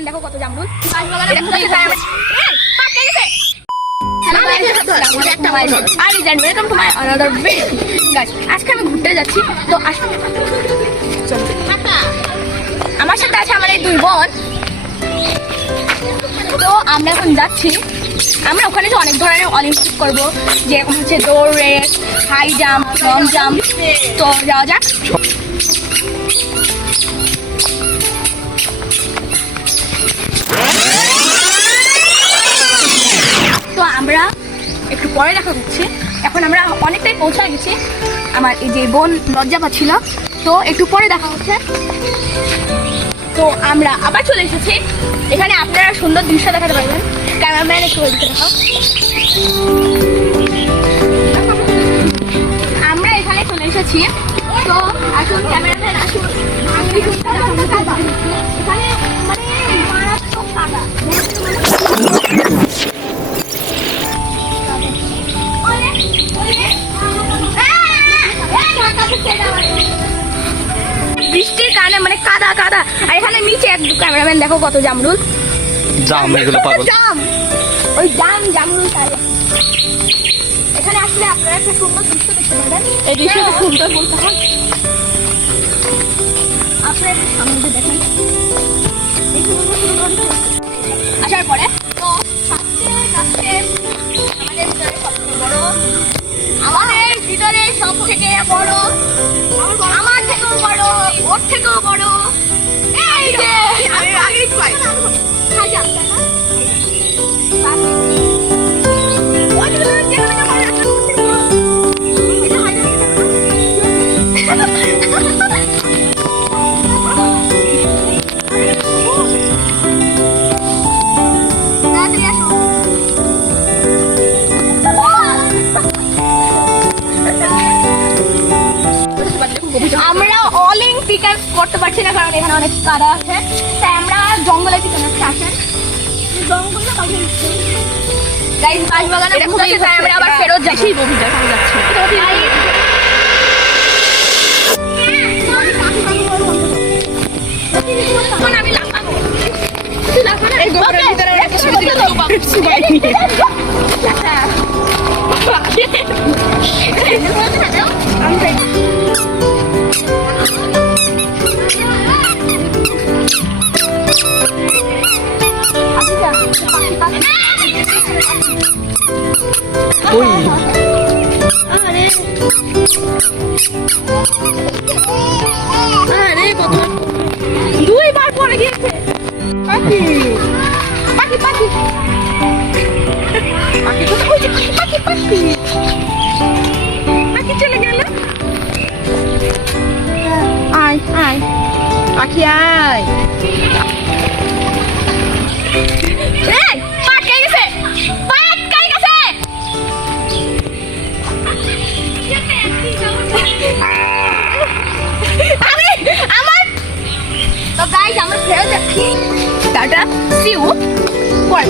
Cameraman দেখো কত জামরুল। আজকে আমি ঘুরতে যাচ্ছি, তো আমার সাথে আছে আমার এই দুই বোন। তো আমরা এখন যাচ্ছি, আমরা ওখানে যে অনেক ধরনের অলিম্পিক করবো, যেরকম হচ্ছে দৌড় race, high jump, long jump. তো যাওয়া যাক। তো আমরা একটু পরে দেখা হচ্ছে, এখন আমরা অনেকটাই পৌঁছে গেছি। আমার এই যে বোন লজ্জা পাচ্ছিল, তো একটু পরে দেখা হচ্ছে। তো আমরা আবার চলে এসেছি এখানে, আপনারা সুন্দর দৃশ্য দেখাতে পারবেন। ক্যামেরাম্যান একটু ওইদিকে দেখাও। আমরা এখানে চলে এসেছি, তো আসুন ক্যামেরাম্যান আসুন। এখানে মানে মারাত্মক কাদা। বৃষ্টির কারণে মানে কাদা কাদা, আর এখানে নিচে এক ক্যামেরাম্যান দেখো কত জামরুল। জাম এগুলো পাগল জাম, ওই জামরুল তাই। এখানে আসলে আপনারা একটা সুন্দর দৃশ্য দেখতে পাবেন। এই দৃশ্যটা সুন্দর বলতে হয়, আপনারা একটু সামনে দেখেন। আসার পরে তো আমাদের ভিতরে সব থেকে বড়, আমার থেকেও বড়, ওর থেকেও বড়, এই যে আমরা অলিম্পিক করতে পারছি না, কারণ এখানে অনেক কাদা আছে। তাই আমরা জঙ্গলে পিছনে আসেন, জঙ্গলে আমরা আবার ফেরত যাচ্ছি। আমি লাফাবো, দুইবার পরে গিয়েছে পাখি পাখি পাখি পাখি পাখি পাখি পাখি চলে গেল। আয় আয় পাখি আয়। তো গাইস আমরা ফেরত যাচ্ছি, টাটা, সি ইউ পরে।